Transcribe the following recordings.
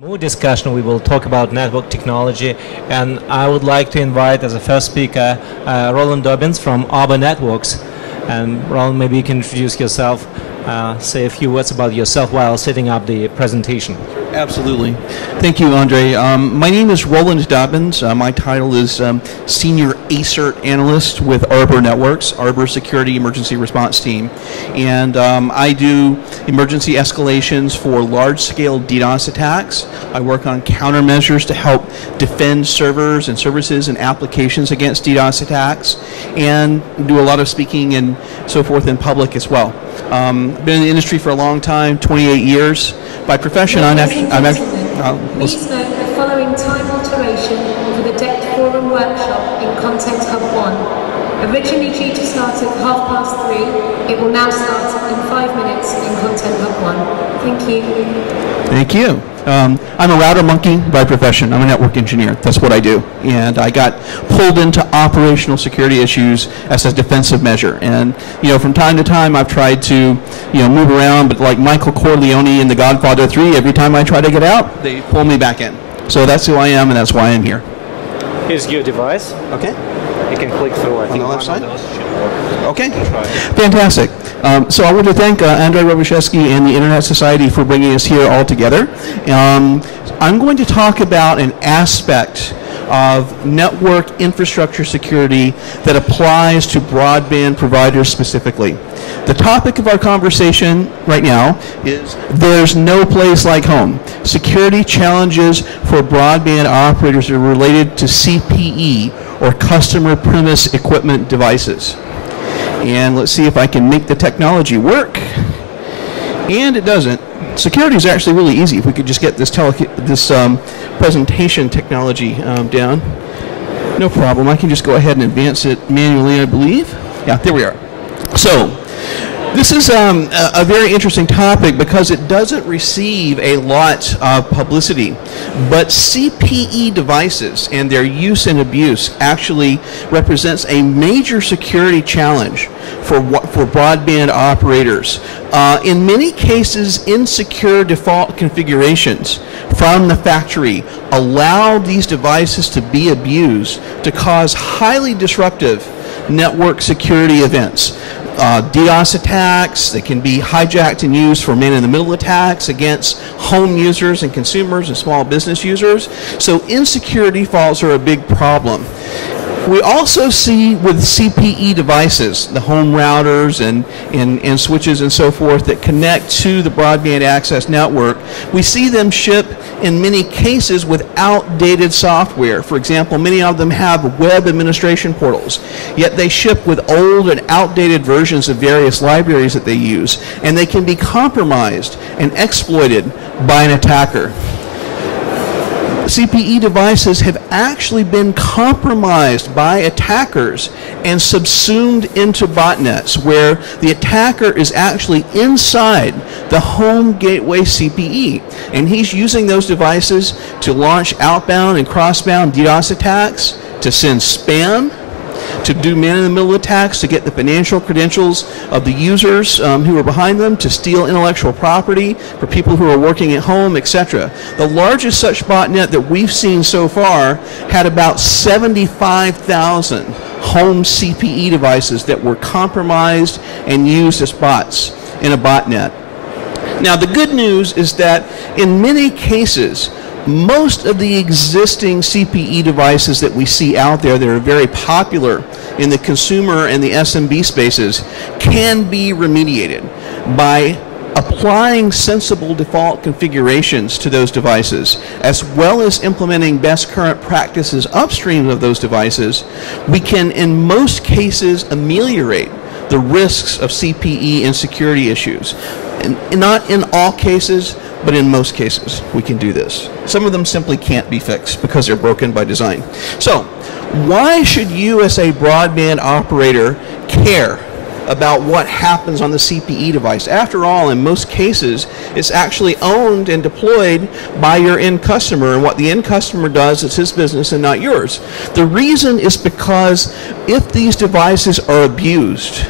More discussion, we will talk about network technology, and I would like to invite as a first speaker Roland Dobins from Arbor Networks. And Roland, maybe you can introduce yourself, say a few words about yourself while setting up the presentation. Absolutely. Thank you, Andre. My name is Roland Dobins. My title is Senior ACERT Analyst with Arbor Networks, Arbor Security Emergency Response Team. And I do emergency escalations for large-scale DDoS attacks. I work on countermeasures to help defend servers and services and applications against DDoS attacks, and do a lot of speaking and so forth in public as well. I've been in the industry for a long time, 28 years. By profession, I'm actually... Please note the following time alteration for the Deck Forum workshop in Content Hub 1. Originally due to start at 3:30, it will now start in 5 minutes in Content Hub 1. Thank you. Thank you. I'm a router monkey by profession. I'm a network engineer. That's what I do. And I got pulled into operational security issues as a defensive measure. And, from time to time, I've tried to, move around, but like Michael Corleone in The Godfather 3, every time I try to get out, they pull me back in. So that's who I am, and that's why I'm here. Here's your device. Okay. You can click through, I think, on the left side. Okay. Try. Fantastic. So I want to thank Andrei Robushevsky and the Internet Society for bringing us here all together. I'm going to talk about an aspect of network infrastructure security that applies to broadband providers specifically. The topic of our conversation right now is there's no place like home. Security challenges for broadband operators are related to CPE, or customer premise equipment devices. And let's see if I can make the technology work. And it doesn't. Security is actually really easy if we could just get this presentation technology down. No problem. I can just go ahead and advance it manually, I believe. Yeah, there we are. So this is a very interesting topic because it doesn't receive a lot of publicity, but CPE devices and their use and abuse actually represents a major security challenge for broadband operators. In many cases, insecure default configurations from the factory allow these devices to be abused to cause highly disruptive network security events. DDoS attacks, they can be hijacked and used for man-in-the-middle attacks against home users and consumers and small business users. So insecure defaults are a big problem. We also see with CPE devices, the home routers and switches and so forth that connect to the broadband access network, we see them ship in many cases with outdated software. For example, many of them have web administration portals, yet they ship with old and outdated versions of various libraries that they use, and they can be compromised and exploited by an attacker. CPE devices have actually been compromised by attackers and subsumed into botnets where the attacker is actually inside the home gateway CPE, and he's using those devices to launch outbound and crossbound DDoS attacks, to send spam, to do man-in-the-middle attacks, to get the financial credentials of the users who are behind them, to steal intellectual property for people who are working at home, etc. The largest such botnet that we've seen so far had about 75,000 home CPE devices that were compromised and used as bots in a botnet. Now, the good news is that in many cases, most of the existing CPE devices that we see out there that are very popular in the consumer and the SMB spaces can be remediated by applying sensible default configurations to those devices, as well as implementing best current practices upstream of those devices. We can, in most cases, ameliorate the risks of CPE and security issues. And not in all cases, but in most cases, we can do this. Some of them simply can't be fixed because they're broken by design. So, why should you as a broadband operator care about what happens on the CPE device? After all, in most cases, it's actually owned and deployed by your end customer, and what the end customer does is his business and not yours. The reason is because if these devices are abused,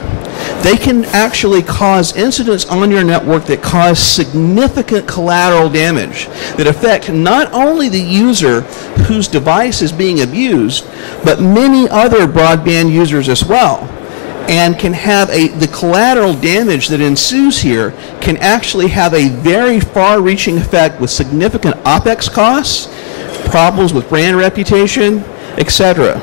they can actually cause incidents on your network that cause significant collateral damage that affect not only the user whose device is being abused, but many other broadband users as well. And can have the collateral damage that ensues here can actually have a very far-reaching effect with significant OpEx costs, problems with brand reputation, etc.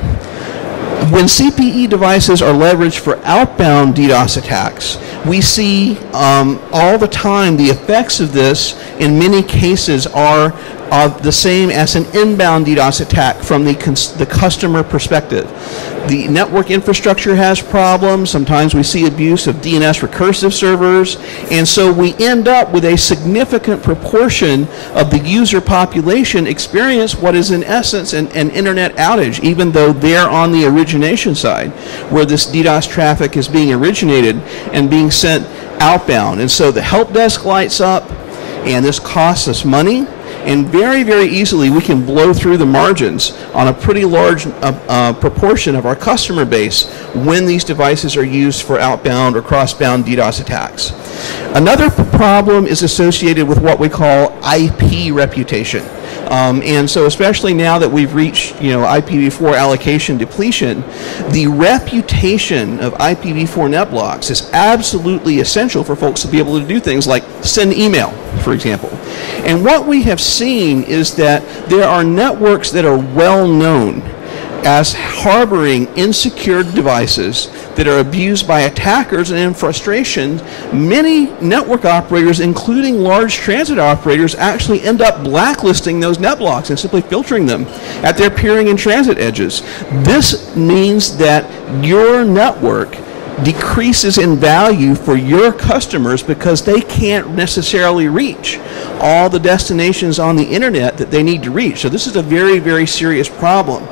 When CPE devices are leveraged for outbound DDoS attacks, we see all the time the effects of this in many cases are the same as an inbound DDoS attack from the customer perspective. The network infrastructure has problems. Sometimes we see abuse of DNS recursive servers. And so we end up with a significant proportion of the user population experience what is in essence an internet outage, even though they're on the origination side, where this DDoS traffic is being originated and being sent outbound. And so the help desk lights up, and this costs us money. And very, very easily we can blow through the margins on a pretty large proportion of our customer base when these devices are used for outbound or cross-bound DDoS attacks. Another problem is associated with what we call IP reputation. And so especially now that we've reached IPv4 allocation depletion, the reputation of IPv4 net blocks is absolutely essential for folks to be able to do things like send email, for example. And what we have seen is that there are networks that are well known as harboring insecure devices that are abused by attackers, and in frustration, many network operators, including large transit operators, actually end up blacklisting those net blocks and simply filtering them at their peering and transit edges. This means that your network decreases in value for your customers because they can't necessarily reach all the destinations on the internet that they need to reach. So this is a very, very serious problem.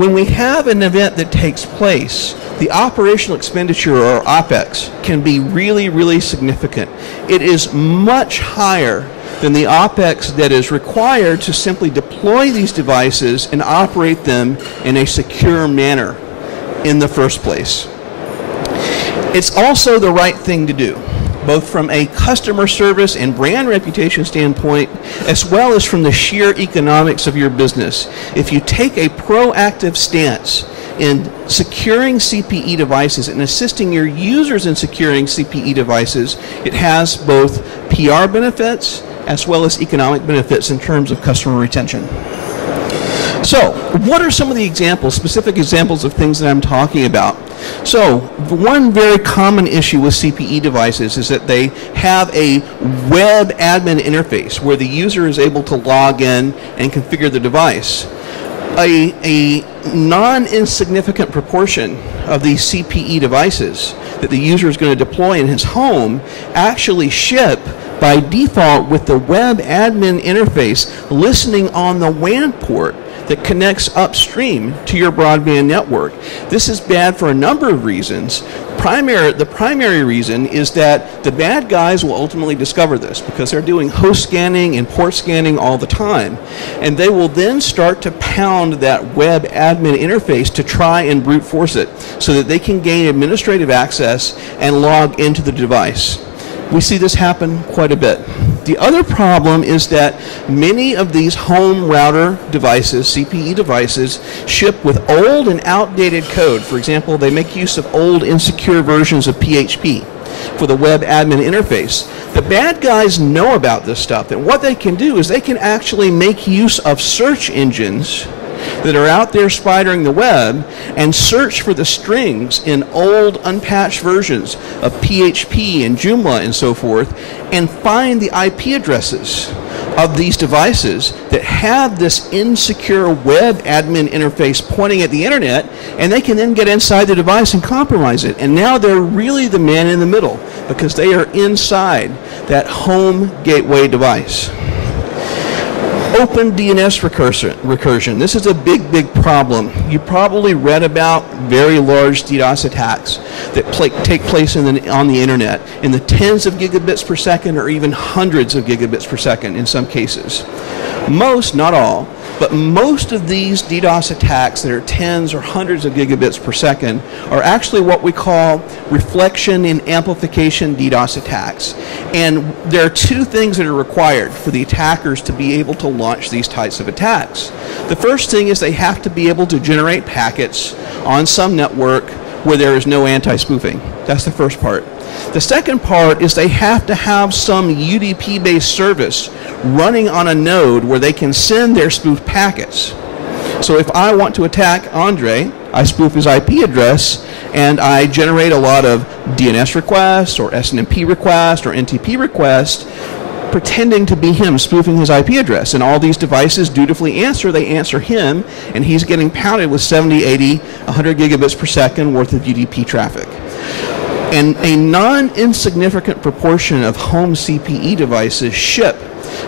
When we have an event that takes place, the operational expenditure, or OpEx, can be really, really significant. It is much higher than the OpEx that is required to simply deploy these devices and operate them in a secure manner in the first place. It's also the right thing to do, both from a customer service and brand reputation standpoint, as well as from the sheer economics of your business. If you take a proactive stance in securing CPE devices and assisting your users in securing CPE devices, it has both PR benefits as well as economic benefits in terms of customer retention. So, what are some of the examples, specific examples of things that I'm talking about? So, one very common issue with CPE devices is that they have a web admin interface where the user is able to log in and configure the device. A non-insignificant proportion of these CPE devices that the user is going to deploy in his home actually ship by default with the web admin interface listening on the WAN port that connects upstream to your broadband network. This is bad for a number of reasons. The primary reason is that the bad guys will ultimately discover this because they're doing host scanning and port scanning all the time. And they will then start to pound that web admin interface to try and brute force it so that they can gain administrative access and log into the device. We see this happen quite a bit. The other problem is that many of these home router devices, CPE devices, ship with old and outdated code. For example, they make use of old insecure versions of PHP for the web admin interface. The bad guys know about this stuff, and what they can do is they can actually make use of search engines that are out there spidering the web and search for the strings in old unpatched versions of PHP and Joomla and so forth, and find the IP addresses of these devices that have this insecure web admin interface pointing at the internet, and they can then get inside the device and compromise it. And now they're really the man in the middle because they are inside that home gateway device. Open DNS recursion. This is a big, big problem. You probably read about very large DDoS attacks that take place on the internet in the tens of gigabits per second or even hundreds of gigabits per second in some cases. Most, not all, But most of these DDoS attacks that are tens or hundreds of gigabits per second are actually what we call reflection and amplification DDoS attacks. And there are two things that are required for the attackers to be able to launch these types of attacks. The first thing is they have to be able to generate packets on some network where there is no anti-spoofing. That's the first part. The second part is they have to have some UDP-based service running on a node where they can send their spoofed packets. So if I want to attack Andre, I spoof his IP address, and I generate a lot of DNS requests or SNMP requests or NTP requests pretending to be him, spoofing his IP address. And all these devices dutifully answer. They answer him, and he's getting pounded with 70, 80, 100 gigabits per second worth of UDP traffic. And a non-insignificant proportion of home CPE devices ship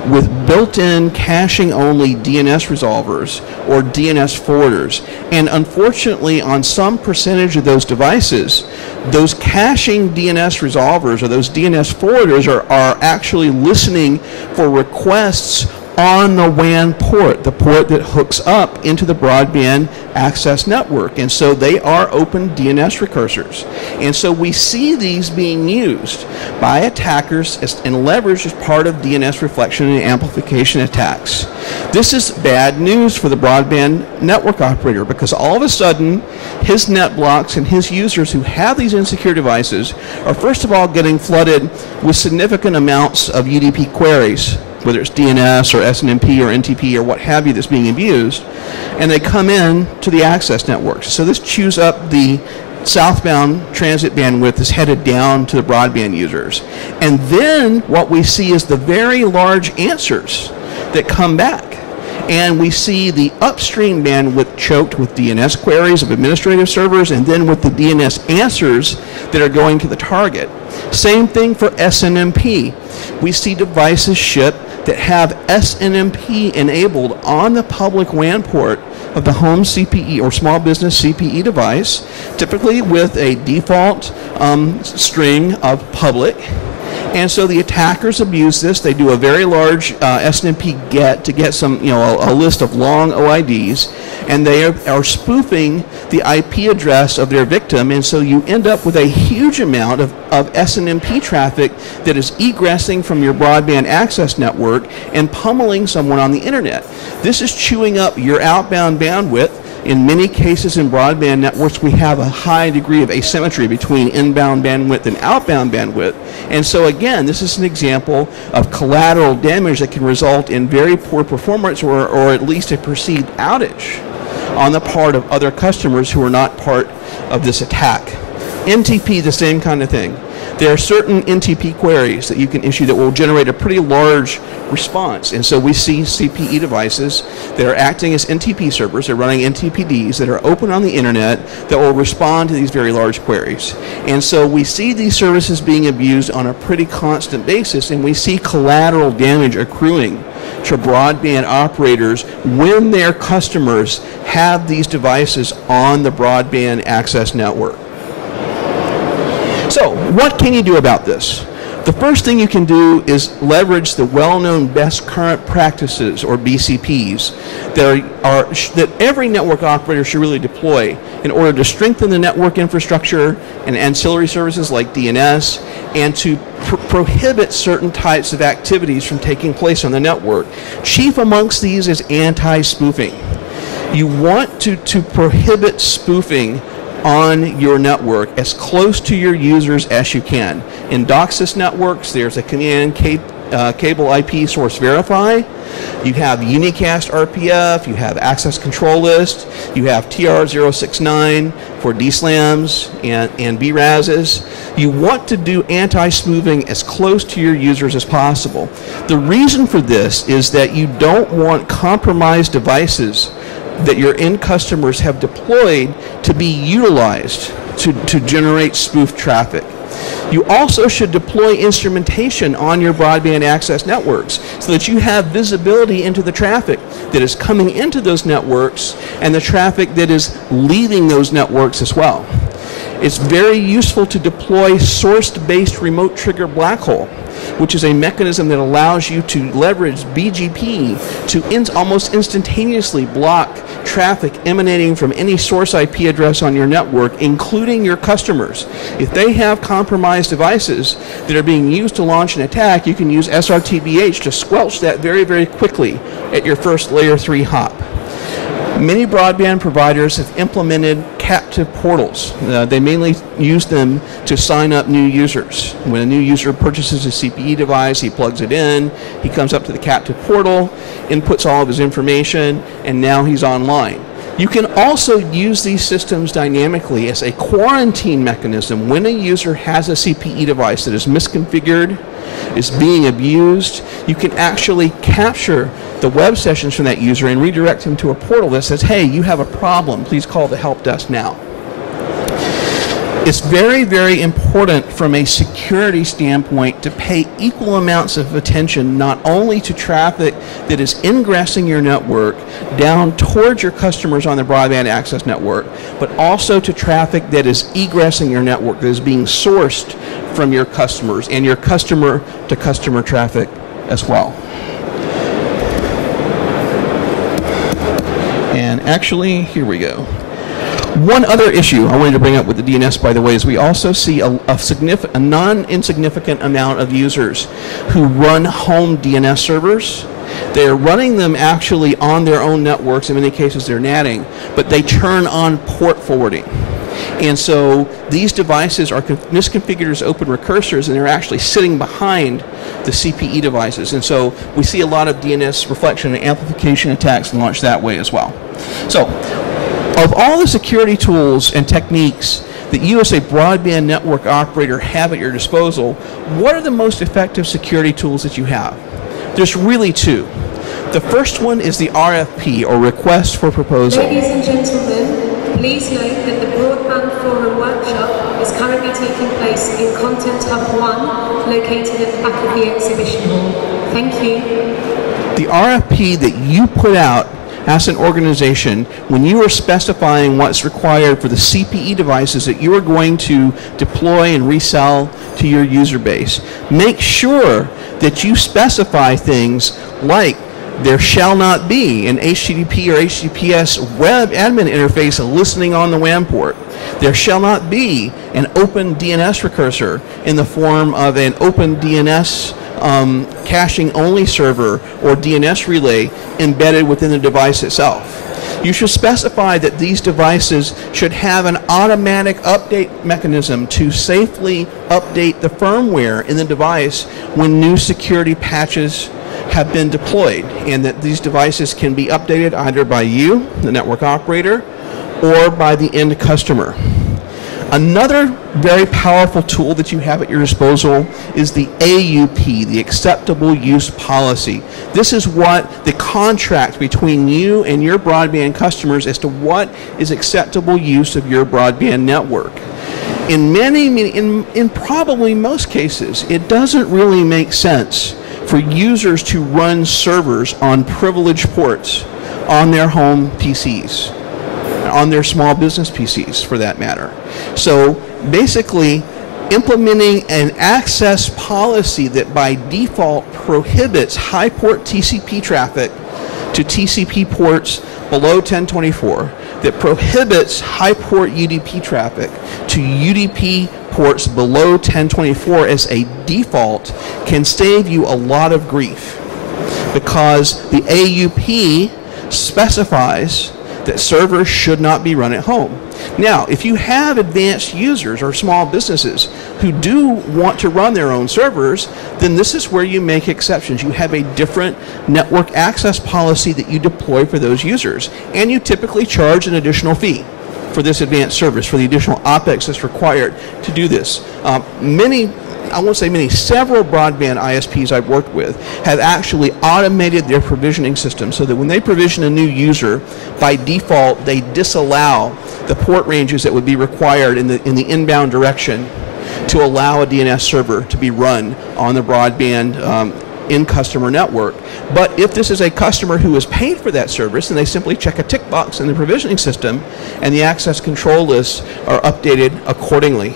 with built-in caching-only DNS resolvers or DNS forwarders. And unfortunately, on some percentage of those devices, those caching DNS resolvers or those DNS forwarders are actually listening for requests on the WAN port, the port that hooks up into the broadband access network. And so they are open DNS recursors. And so we see these being used by attackers and leveraged as part of DNS reflection and amplification attacks. This is bad news for the broadband network operator, because all of a sudden his net blocks and his users who have these insecure devices are first of all getting flooded with significant amounts of UDP queries, whether it's DNS or SNMP or NTP or what have you that's being abused, and they come in to the access networks. So this chews up the southbound transit bandwidth that's headed down to the broadband users. And then what we see is the very large answers that come back. And we see the upstream bandwidth choked with DNS queries of administrative servers, and then with the DNS answers that are going to the target. Same thing for SNMP. We see devices ship that have SNMP enabled on the public WAN port of the home CPE or small business CPE device, typically with a default string of public. And so the attackers abuse this. They do a very large SNMP get to get some, a list of long OIDs, and they are spoofing the IP address of their victim. And so you end up with a huge amount of SNMP traffic that is egressing from your broadband access network and pummeling someone on the internet. This is chewing up your outbound bandwidth. In many cases in broadband networks, we have a high degree of asymmetry between inbound bandwidth and outbound bandwidth. And so again, this is an example of collateral damage that can result in very poor performance or at least a perceived outage on the part of other customers who are not part of this attack. NTP, the same kind of thing. There are certain NTP queries that you can issue that will generate a pretty large response. And so we see CPE devices that are acting as NTP servers. They're running NTPDs that are open on the internet that will respond to these very large queries. And so we see these services being abused on a pretty constant basis, and we see collateral damage accruing to broadband operators when their customers have these devices on the broadband access network. So, what can you do about this? The first thing you can do is leverage the well-known best current practices, or BCPs, that every network operator should really deploy in order to strengthen the network infrastructure and ancillary services like DNS, and to prohibit certain types of activities from taking place on the network. Chief amongst these is anti-spoofing. You want to prohibit spoofing on your network as close to your users as you can. In DOCSIS networks, there's a command cable IP source verify. You have unicast RPF, you have access control list, you have TR069 for DSLAMs and BRASs. You want to do anti-spoofing as close to your users as possible. The reason for this is that you don't want compromised devices that your end customers have deployed to be utilized to generate spoof traffic. You also should deploy instrumentation on your broadband access networks so that you have visibility into the traffic that is coming into those networks and the traffic that is leaving those networks as well. It's very useful to deploy source-based remote trigger black hole. which is a mechanism that allows you to leverage BGP to almost instantaneously block traffic emanating from any source IP address on your network, including your customers. If they have compromised devices that are being used to launch an attack, you can use SRTBH to squelch that very, very quickly at your first layer 3 hop. Many broadband providers have implemented captive portals. They mainly use them to sign up new users. When a new user purchases a CPE device, he plugs it in, he comes up to the captive portal, inputs all of his information, and now he's online. You can also use these systems dynamically as a quarantine mechanism when a user has a CPE device that is misconfigured, is being abused. You can actually capture the web sessions from that user and redirect him to a portal that says, hey, you have a problem, please call the help desk now. It's very, very important from a security standpoint to pay equal amounts of attention not only to traffic that is ingressing your network down towards your customers on the broadband access network, but also to traffic that is egressing your network, that is being sourced from your customers and your customer-to-customer traffic as well. And actually, here we go. One other issue I wanted to bring up with the DNS, by the way, is we also see a non-insignificant amount of users who run home DNS servers. They're running them actually on their own networks. In many cases, they're NATing, but they turn on port forwarding. And so these devices are misconfigured as open recursors, and they're actually sitting behind the CPE devices. And so we see a lot of DNS reflection and amplification attacks launched that way as well. So, of all the security tools and techniques that you as a broadband network operator have at your disposal, what are the most effective security tools that you have? There's really two. The first one is the RFP, or Request for Proposal. Ladies and gentlemen, please note that the Broadband Forum workshop is currently taking place in Content Hub 1, located at the back of the exhibition hall. Thank you. The RFP that you put out as an organization, when you are specifying what's required for the CPE devices that you are going to deploy and resell to your user base, make sure that you specify things like there shall not be an HTTP or HTTPS web admin interface listening on the WAN port. There shall not be an open DNS recursor in the form of an open DNS caching only server or DNS relay embedded within the device itself. You should specify that these devices should have an automatic update mechanism to safely update the firmware in the device when new security patches have been deployed, and that these devices can be updated either by you, the network operator, or by the end customer. Another very powerful tool that you have at your disposal is the AUP, the Acceptable Use Policy. This is what the contract between you and your broadband customers as to what is acceptable use of your broadband network. In probably most cases, it doesn't really make sense for users to run servers on privileged ports on their home PCs, on their small business PCs for that matter. So basically, implementing an access policy that by default prohibits high port TCP traffic to TCP ports below 1024, that prohibits high port UDP traffic to UDP ports below 1024 as a default can save you a lot of grief, because the AUP specifies that servers should not be run at home. Now, if you have advanced users or small businesses who do want to run their own servers, then this is where you make exceptions. You have a different network access policy that you deploy for those users, and you typically charge an additional fee for this advanced service, for the additional OpEx that's required to do this. Several broadband ISPs I've worked with have actually automated their provisioning system so that when they provision a new user, by default they disallow the port ranges that would be required in the inbound direction to allow a DNS server to be run on the broadband in-customer network. But if this is a customer who has paid for that service, then they simply check a tick box in the provisioning system and the access control lists are updated accordingly.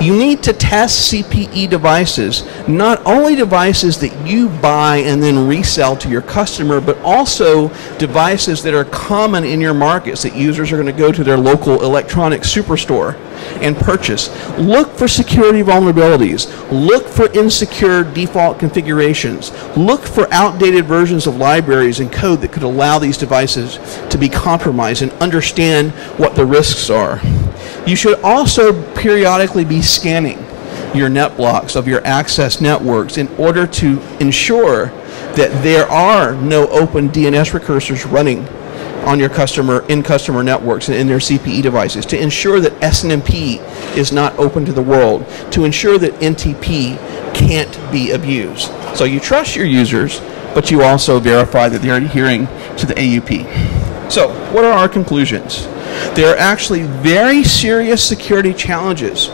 You need to test CPE devices, not only devices that you buy and then resell to your customer, but also devices that are common in your markets that users are going to go to their local electronic superstore and purchase. Look for security vulnerabilities. Look for insecure default configurations. Look for outdated versions of libraries and code that could allow these devices to be compromised, and understand what the risks are. You should also periodically be scanning your net blocks of your access networks in order to ensure that there are no open DNS recursors running on your customer networks and in their CPE devices, to ensure that SNMP is not open to the world, to ensure that NTP can't be abused. So you trust your users, but you also verify that they're adhering to the AUP. So what are our conclusions? There are actually very serious security challenges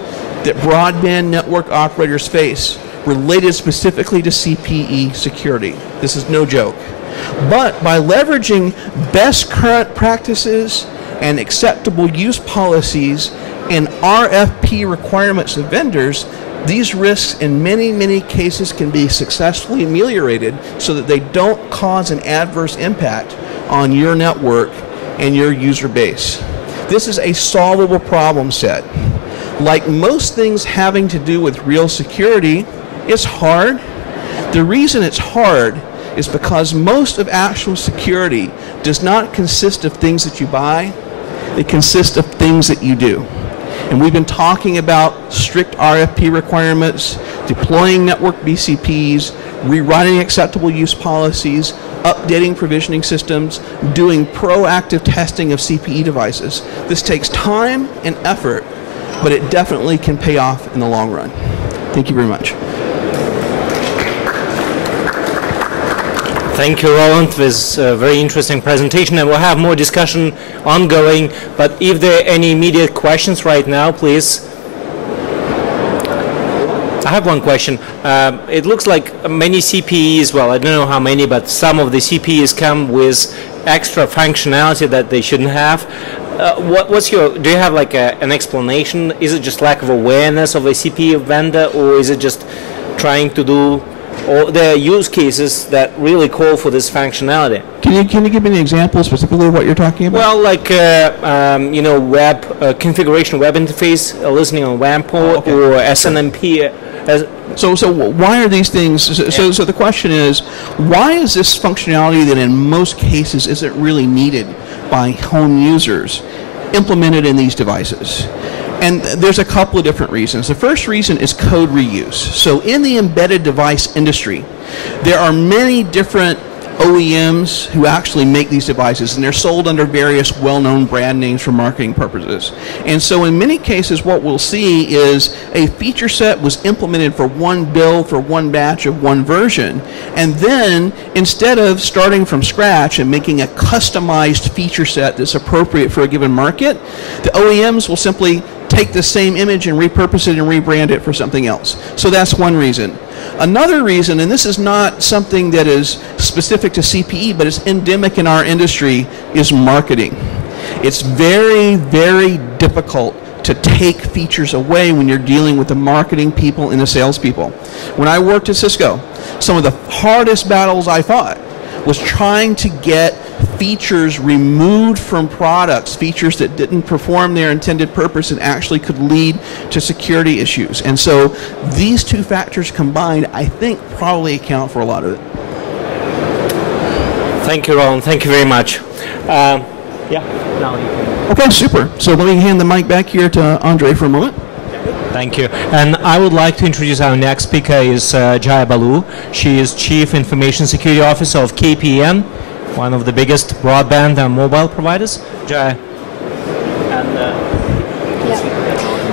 that broadband network operators face related specifically to CPE security. This is no joke. But by leveraging best current practices and acceptable use policies and RFP requirements of vendors, these risks in many, many cases can be successfully ameliorated so that they don't cause an adverse impact on your network and your user base. This is a solvable problem set. Like most things having to do with real security, it's hard. The reason it's hard is because most of actual security does not consist of things that you buy. It consists of things that you do. And we've been talking about strict RFP requirements, deploying network BCPs, rewriting acceptable use policies, updating provisioning systems, doing proactive testing of CPE devices. This takes time and effort, but it definitely can pay off in the long run. Thank you very much. Thank you, Roland, for this very interesting presentation, and we'll have more discussion ongoing. But if there are any immediate questions right now, please. I have one question. It looks like many CPEs, well, I don't know how many, but some of the CPEs come with extra functionality that they shouldn't have. Do you have like an explanation? Is it just lack of awareness of a CPE vendor, or is it just trying to do, or there are use cases that really call for this functionality? Can you give me an example specifically of what you're talking about? Well, like web configuration, web interface, listening on WAN port, or SNMP. So why are these things? So the question is, why is this functionality that in most cases isn't really needed by home users implemented in these devices? And there's a couple of different reasons. The first reason is code reuse. So in the embedded device industry, there are many different OEMs who actually make these devices, and they're sold under various well-known brand names for marketing purposes. And so in many cases what we'll see is a feature set was implemented for one build, for one batch of one version, and then instead of starting from scratch and making a customized feature set that's appropriate for a given market, the OEMs will simply take the same image and repurpose it and rebrand it for something else. So that's one reason. Another reason, and this is not something that is specific to CPE, but it's endemic in our industry, is marketing. It's very, very difficult to take features away when you're dealing with the marketing people and the salespeople. When I worked at Cisco, some of the hardest battles I fought was trying to get features removed from products, features that didn't perform their intended purpose and actually could lead to security issues. And so these two factors combined, I think, probably account for a lot of it. Thank you, Roland. Thank you very much. Okay, super. So let me hand the mic back here to Andre for a moment. Thank you. And I would like to introduce our next speaker is Jaya Baloo. She is Chief Information Security Officer of KPN, one of the biggest broadband and mobile providers. Jaya.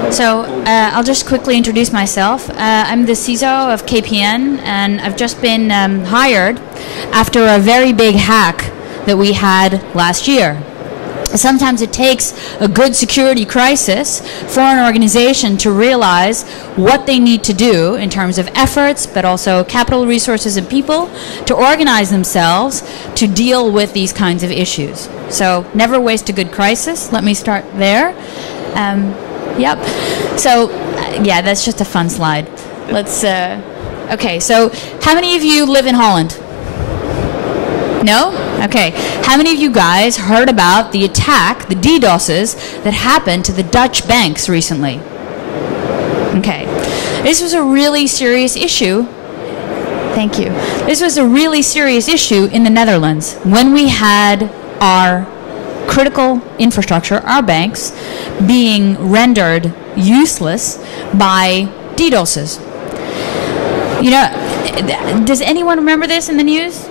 So I'll just quickly introduce myself. I'm the CISO of KPN, and I've just been hired after a very big hack that we had last year. Sometimes it takes a good security crisis for an organization to realize what they need to do in terms of efforts, but also capital, resources, and people to organize themselves to deal with these kinds of issues. So never waste a good crisis. Let me start there. So Yeah, that's just a fun slide. Let's, okay, so how many of you live in Holland? No? Okay. How many of you guys heard about the attack, the DDoSes, that happened to the Dutch banks recently? Okay. This was a really serious issue. Thank you. This was a really serious issue in the Netherlands when we had our critical infrastructure, our banks, being rendered useless by DDoSes. You know, does anyone remember this in the news?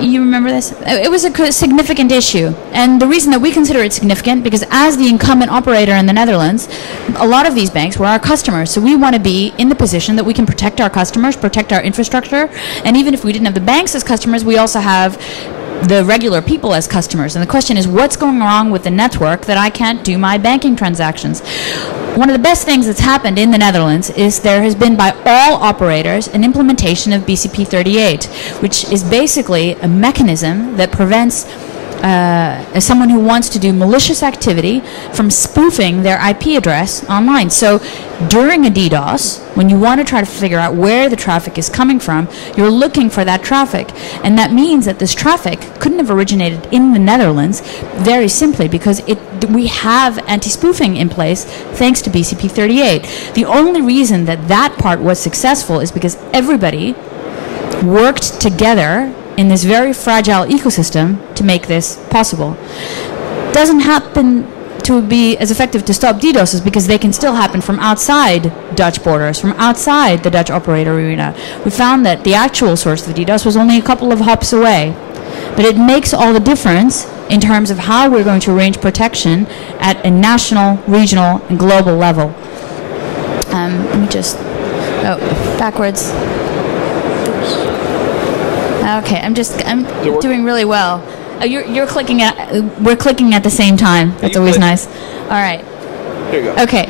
You remember this? It was a significant issue. And the reason that we consider it significant, because as the incumbent operator in the Netherlands, a lot of these banks were our customers. So we want to be in the position that we can protect our customers, protect our infrastructure. And even if we didn't have the banks as customers, we also have the regular people as customers. And the question is, what's going wrong with the network that I can't do my banking transactions? One of the best things that's happened in the Netherlands is there has been by all operators an implementation of BCP 38, which is basically a mechanism that prevents someone who wants to do malicious activity from spoofing their IP address online. So during a DDoS, when you want to try to figure out where the traffic is coming from, you're looking for that traffic. And that means that this traffic couldn't have originated in the Netherlands very simply because we have anti-spoofing in place thanks to BCP 38. The only reason that that part was successful is because everybody worked together in this very fragile ecosystem to make this possible. Doesn't happen to be as effective to stop DDoSes because they can still happen from outside Dutch borders, from outside the Dutch operator arena. We found that the actual source of the DDoS was only a couple of hops away. But it makes all the difference in terms of how we're going to arrange protection at a national, regional, and global level. Let me just, backwards. Okay, I'm doing really well. Oh, you're clicking we're clicking at the same time. That's always nice. All right. There you go. Okay.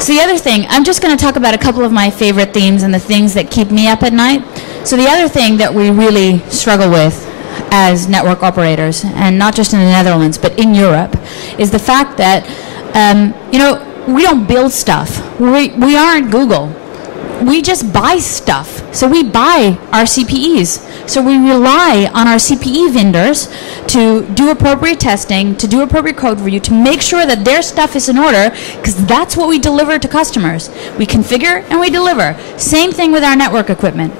So the other thing, I'm just going to talk about a couple of my favorite themes and the things that keep me up at night. So the other thing that we really struggle with as network operators, and not just in the Netherlands, but in Europe, is the fact that, we don't build stuff. We aren't Google. We just buy stuff. So we buy our CPEs. So we rely on our CPE vendors to do appropriate testing, to do appropriate code review, to make sure that their stuff is in order, because that's what we deliver to customers. We configure and we deliver. Same thing with our network equipment.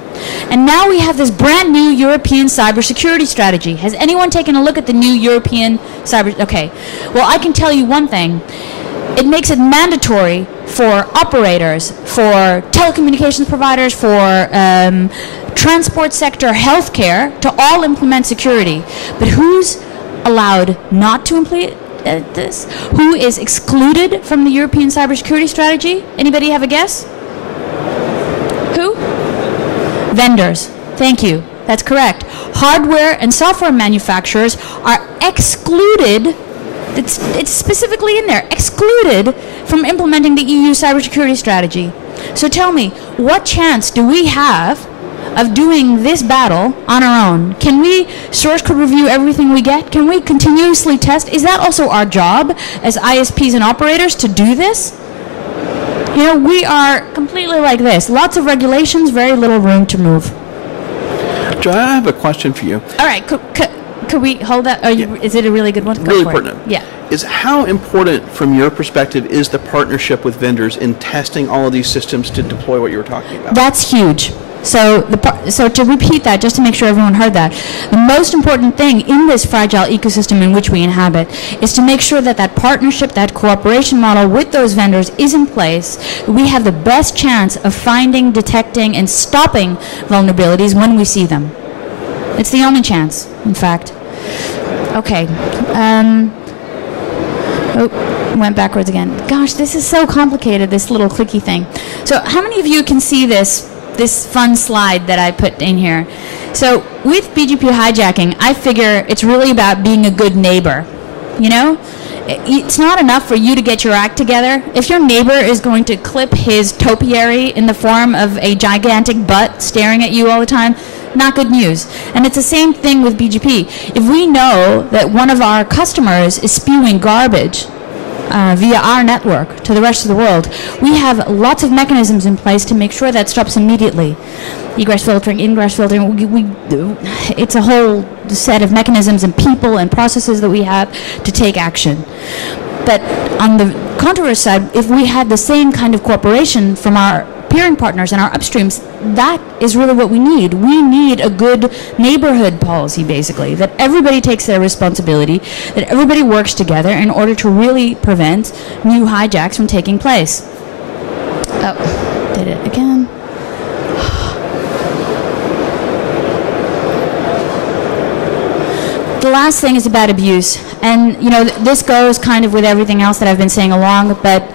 And now we have this brand new European cybersecurity strategy. Has anyone taken a look at the new European cyber? Okay. Well, I can tell you one thing. It makes it mandatory for operators, for telecommunications providers, for transport sector, healthcare, to all implement security. But who's allowed not to implement this? Who is excluded from the European cybersecurity strategy? Anybody have a guess? Who? Vendors. Thank you. That's correct. Hardware and software manufacturers are excluded. It's specifically in there, excluded from implementing the EU cybersecurity strategy. So tell me, what chance do we have of doing this battle on our own? Can we source code review everything we get? Can we continuously test? Is that also our job as ISPs and operators to do this? We are completely like this. Lots of regulations, very little room to move. Jaya, I have a question for you. All right, could we hold that? Is it a really good one? Really pertinent. Yeah. Is how important, from your perspective, is the partnership with vendors in testing all of these systems to deploy what you were talking about? That's huge. So to repeat that, just to make sure everyone heard that, the most important thing in this fragile ecosystem in which we inhabit is to make sure that that partnership, that cooperation model with those vendors is in place. We have the best chance of finding, detecting, and stopping vulnerabilities when we see them. It's the only chance, in fact. Okay. Went backwards again. Gosh, this is so complicated, this little clicky thing. So how many of you can see this fun slide that I put in here? So with BGP hijacking, I figure it's really about being a good neighbor. It's not enough for you to get your act together. If your neighbor is going to clip his topiary in the form of a gigantic butt staring at you all the time, not good news. And it's the same thing with BGP. If we know that one of our customers is spewing garbage, via our network to the rest of the world, we have lots of mechanisms in place to make sure that stops immediately. Egress filtering, ingress filtering, it's a whole set of mechanisms and people and processes that we have to take action. But on the controversial side, if we had the same kind of cooperation from our peering partners and our upstreams, that is really what we need. We need a good neighborhood policy, basically, that everybody takes their responsibility, that everybody works together in order to really prevent new hijacks from taking place. Oh, did it again. The last thing is about abuse, and this goes kind of with everything else that I've been saying along, but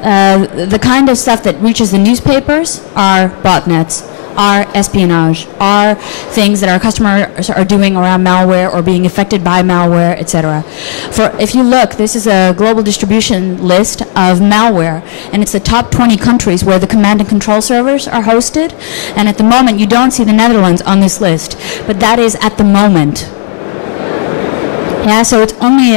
the kind of stuff that reaches the newspapers are botnets, are espionage, are things that our customers are doing around malware or being affected by malware, etc. If you look, this is a global distribution list of malware, and it's the top 20 countries where the command and control servers are hosted, and at the moment you don't see the Netherlands on this list, but that is at the moment. Yeah, so it's only,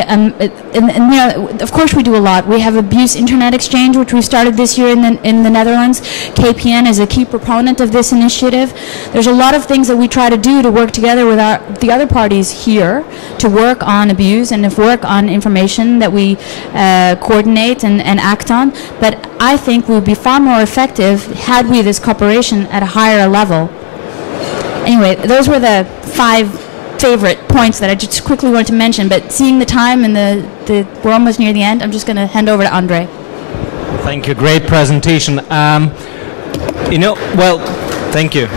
of course we do a lot. We have Abuse Internet Exchange, which we started this year in the Netherlands. KPN is a key proponent of this initiative. There's a lot of things that we try to do to work together with the other parties here to work on abuse and to work on information that we coordinate and act on. But I think we would be far more effective had we this cooperation at a higher level. Anyway, those were the 5 favorite points that I just quickly wanted to mention, but seeing the time and we're almost near the end, I'm just going to hand over to Andre. Thank you. Great presentation. Well, thank you.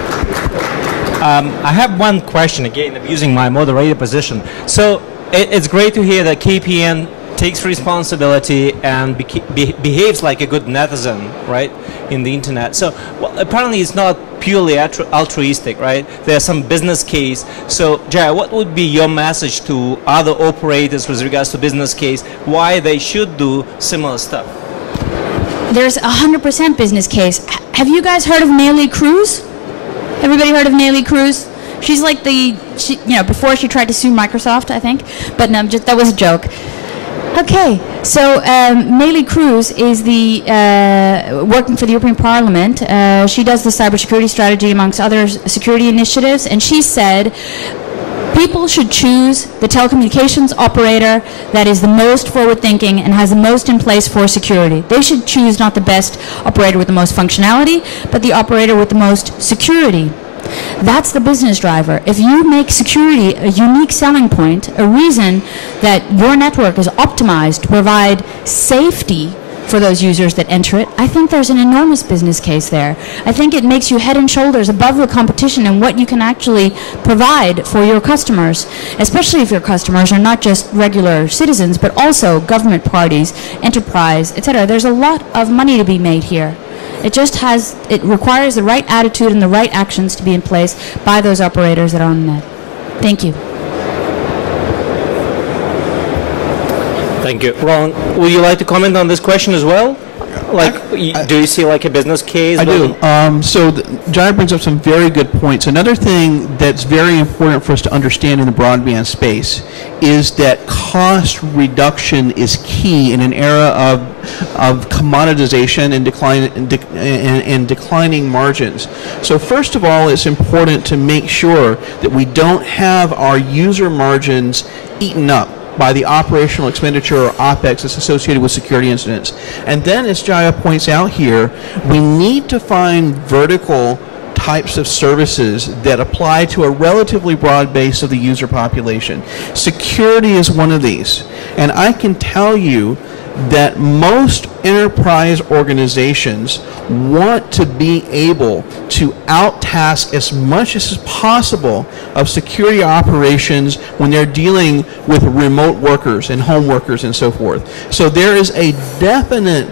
I have one question, again, I'm using my moderator position. So it's great to hear that KPN takes responsibility and behaves like a good netizen, right, in the internet. So apparently it's not purely altruistic, right? There's some business case. So Jaya, what would be your message to other operators with regards to business case, why they should do similar stuff? There's 100% business case. Have you guys heard of Nelly Cruz? Everybody heard of Nelly Cruz? She's like before she tried to sue Microsoft, I think, but no, that was a joke. Okay, so Nelly Cruz is working for the European Parliament. She does the cybersecurity strategy amongst other security initiatives, and she said people should choose the telecommunications operator that is the most forward-thinking and has the most in place for security. They should choose not the best operator with the most functionality, but the operator with the most security. That's the business driver. If you make security a unique selling point, a reason that your network is optimized to provide safety for those users that enter it, I think there's an enormous business case there. I think it makes you head and shoulders above the competition in what you can actually provide for your customers, especially if your customers are not just regular citizens, but also government parties, enterprise, etc. There's a lot of money to be made here. It requires the right attitude and the right actions to be in place by those operators that are on the net. Thank you. Thank you. Roland, would you like to comment on this question as well? Do you see like a business case? I do. Jaya brings up some very good points. Another thing that's very important for us to understand in the broadband space is that cost reduction is key in an era of commoditization and declining margins. So first of all, it's important to make sure that we don't have our user margins eaten up by the operational expenditure or OPEX that's associated with security incidents. And then, as Jaya points out here, we need to find vertical types of services that apply to a relatively broad base of the user population. Security is one of these. And I can tell you that most enterprise organizations want to be able to out-task as much as possible of security operations when they're dealing with remote workers and home workers and so forth. So there is a definite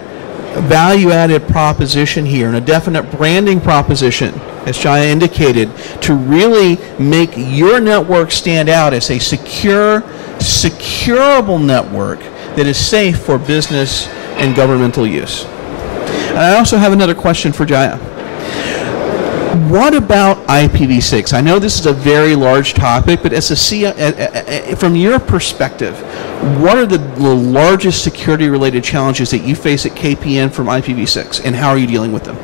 value-added proposition here and a definite branding proposition, as Jaya indicated, to really make your network stand out as a secure, securable network that is safe for business and governmental use. And I also have another question for Jaya. What about IPv6? I know this is a very large topic, but as from your perspective, what are the largest security-related challenges that you face at KPN from IPv6, and how are you dealing with them?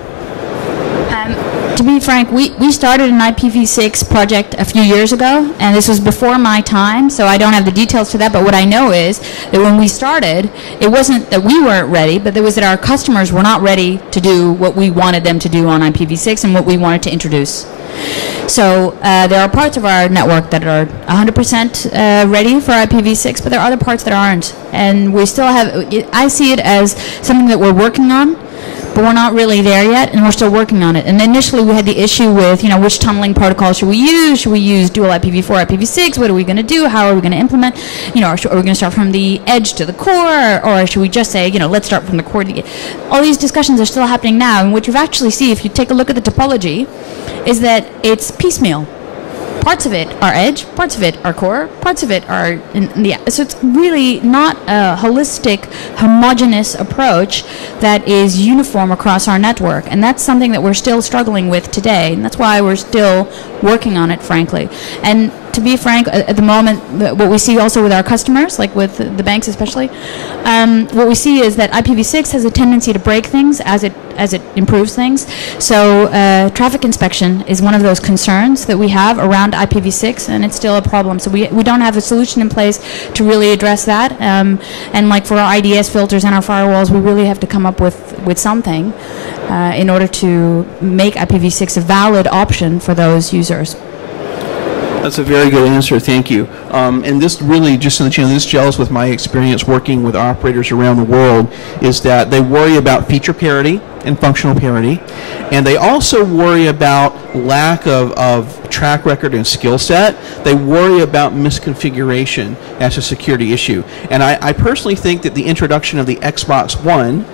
To be frank, we started an IPv6 project a few years ago, and this was before my time, so I don't have the details to that, but what I know is that when we started, it wasn't that we weren't ready, but it was that our customers were not ready to do what we wanted them to do on IPv6 and what we wanted to introduce. So there are parts of our network that are 100% ready for IPv6, but there are other parts that aren't. And we still have, I see it as something that we're working on, but we're not really there yet, and we're still working on it. And initially we had the issue with, which tunneling protocol should we use? Should we use dual IPv4, IPv6? What are we going to do? How are we going to implement? Are we going to start from the edge to the core, or should we just say, let's start from the core to the all these discussions are still happening now, and what you actually see, if you take a look at the topology, is that it's piecemeal. Parts of it are edge, parts of it are core, parts of it are so it's really not a holistic, homogeneous approach that is uniform across our network, and that's something that we're still struggling with today, and that's why we're still working on it, frankly. And to be frank, at the moment, what we see also with our customers, like with the banks especially, what we see is that IPv6 has a tendency to break things as it improves things. So traffic inspection is one of those concerns that we have around IPv6, and it's still a problem. So we don't have a solution in place to really address that. And like for our IDS filters and our firewalls, we really have to come up with something in order to make IPv6 a valid option for those users. That's a very good answer, thank you. And this really, just so that you know, this gels with my experience working with operators around the world, is that they worry about feature parity and functional parity, and they also worry about lack of track record and skill set. They worry about misconfiguration as a security issue. And I personally think that the introduction of the Xbox One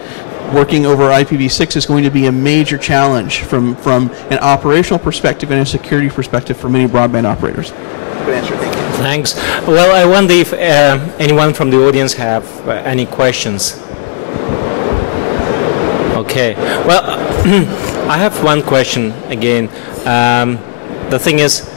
working over IPv6 is going to be a major challenge from an operational perspective and a security perspective for many broadband operators. Good answer, thank you. Thanks. Well, I wonder if anyone from the audience have any questions. Okay. Well, I have one question again. The thing is,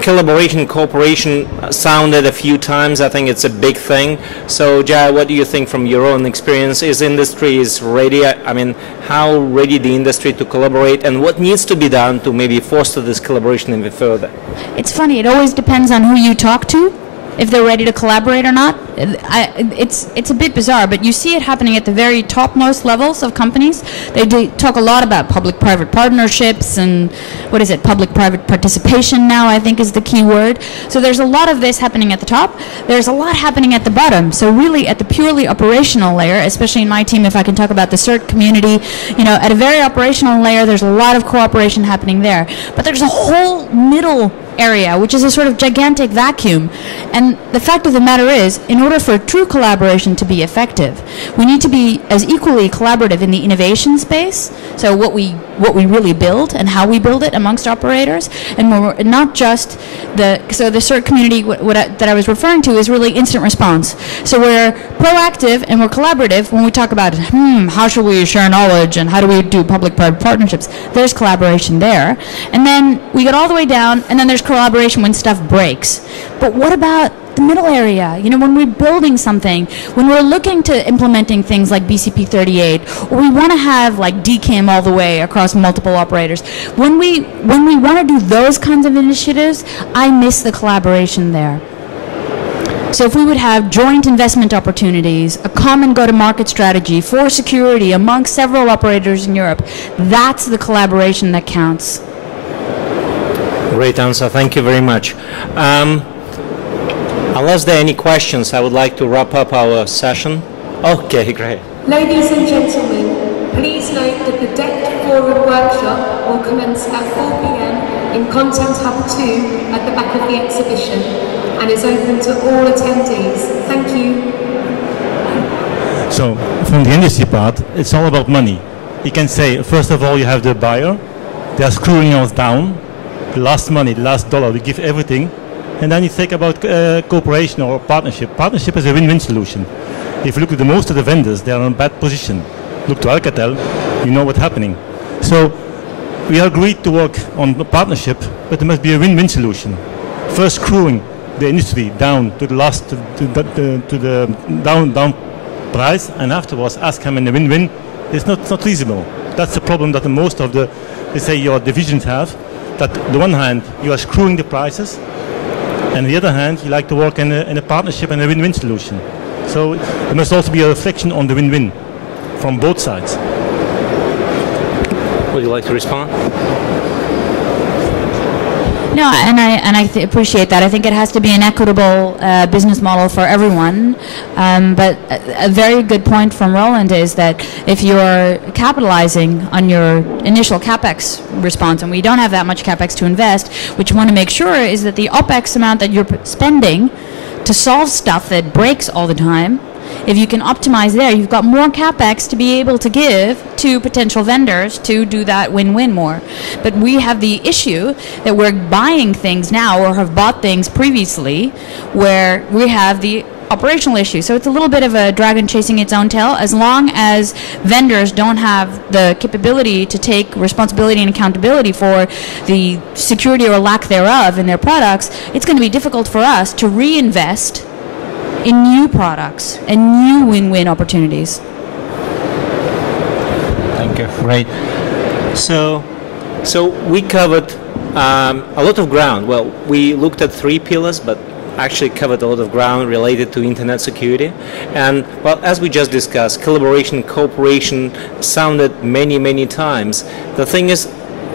collaboration, cooperation sounded a few times. I think it's a big thing. So, Jaya, what do you think from your own experience? Is industry ready? I mean, how ready the industry to collaborate, and what needs to be done to maybe foster this collaboration even further? It's funny. It always depends on who you talk to, if they're ready to collaborate or not. It's a bit bizarre, but you see it happening at the very topmost levels of companies. They talk a lot about public-private partnerships and, what is it, public-private participation now, I think is the key word. So there's a lot of this happening at the top. There's a lot happening at the bottom. So really at the purely operational layer, especially in my team, if I can talk about the CERT community, at a very operational layer, there's a lot of cooperation happening there. But there's a whole middle area, which is a sort of gigantic vacuum. And the fact of the matter is, in order for true collaboration to be effective, we need to be as equally collaborative in the innovation space, so what we really build and how we build it amongst operators, and we're not just the CERT community that I was referring to is really instant response. So we're proactive and we're collaborative when we talk about how should we share knowledge and how do we do public-private partnerships. There's collaboration there, and then we get all the way down, and then there's collaboration when stuff breaks. But what about the middle area? When we're building something, when we're looking to implementing things like BCP38, or we want to have like DKIM all the way across multiple operators, when we want to do those kinds of initiatives, I miss the collaboration there. So if we would have joint investment opportunities, a common go-to-market strategy for security amongst several operators in Europe, that's the collaboration that counts. Great answer. Thank you very much. Unless there are any questions, I would like to wrap up our session. Okay, great. Ladies and gentlemen, please note that the DECT Forum workshop will commence at 4 p.m. in Content Hub 2 at the back of the exhibition and is open to all attendees. Thank you. So, from the industry part, it's all about money. You can say, first of all, you have the buyer. They are screwing us down. The last money, the last dollar, we give everything. And then you think about cooperation or partnership. Partnership is a win-win solution. If you look at the most of the vendors, they are in a bad position. Look to Alcatel, you know what's happening. So we agreed to work on a partnership, but there must be a win-win solution. First, screwing the industry down to the last, to the down price, and afterwards ask them in a win-win. It's not feasible. That's the problem that most of the, let's say, your divisions have. That on the one hand you are screwing the prices, and on the other hand you like to work in a partnership and a win-win solution. So there must also be a reflection on the win-win from both sides. Would you like to respond? No, and I appreciate that. I think it has to be an equitable business model for everyone. But a very good point from Roland is that if you're capitalizing on your initial capex response, and we don't have that much capex to invest, what you want to make sure is that the OPEX amount that you're spending to solve stuff that breaks all the time, if you can optimize there, you've got more capex to be able to give to potential vendors to do that win-win more. But we have the issue that we're buying things now or have bought things previously where we have the operational issue. So it's a little bit of a dragon chasing its own tail. As long as vendors don't have the capability to take responsibility and accountability for the security or lack thereof in their products, it's going to be difficult for us to reinvest in new products and new win-win opportunities. Thank you. Great. So we covered a lot of ground. Well, we looked at 3 pillars, but actually covered a lot of ground related to internet security. And well, as we just discussed, collaboration, cooperation sounded many times. The thing is,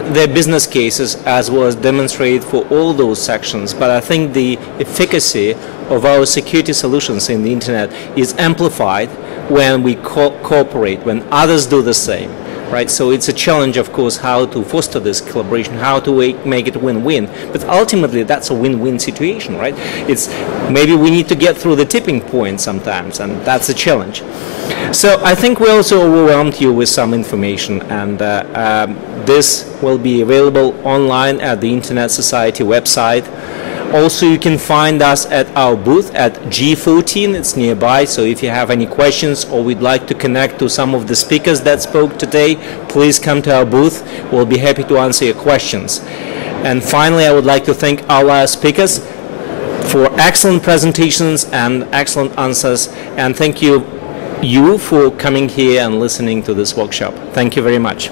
there are business cases as well as demonstrated for all those sections, but I think the efficacy of our security solutions in the internet is amplified when we cooperate, when others do the same, right? So it's a challenge, of course, how to foster this collaboration, how to make it win-win. But ultimately, that's a win-win situation, right? It's maybe we need to get through the tipping point sometimes, and that's a challenge. So I think we also overwhelmed you with some information, and this will be available online at the Internet Society website. Also, you can find us at our booth at G14. It's nearby, so if you have any questions or would like to connect to some of the speakers that spoke today, please come to our booth. We'll be happy to answer your questions. And finally, I would like to thank our speakers for excellent presentations and excellent answers. And thank you for coming here and listening to this workshop. Thank you very much.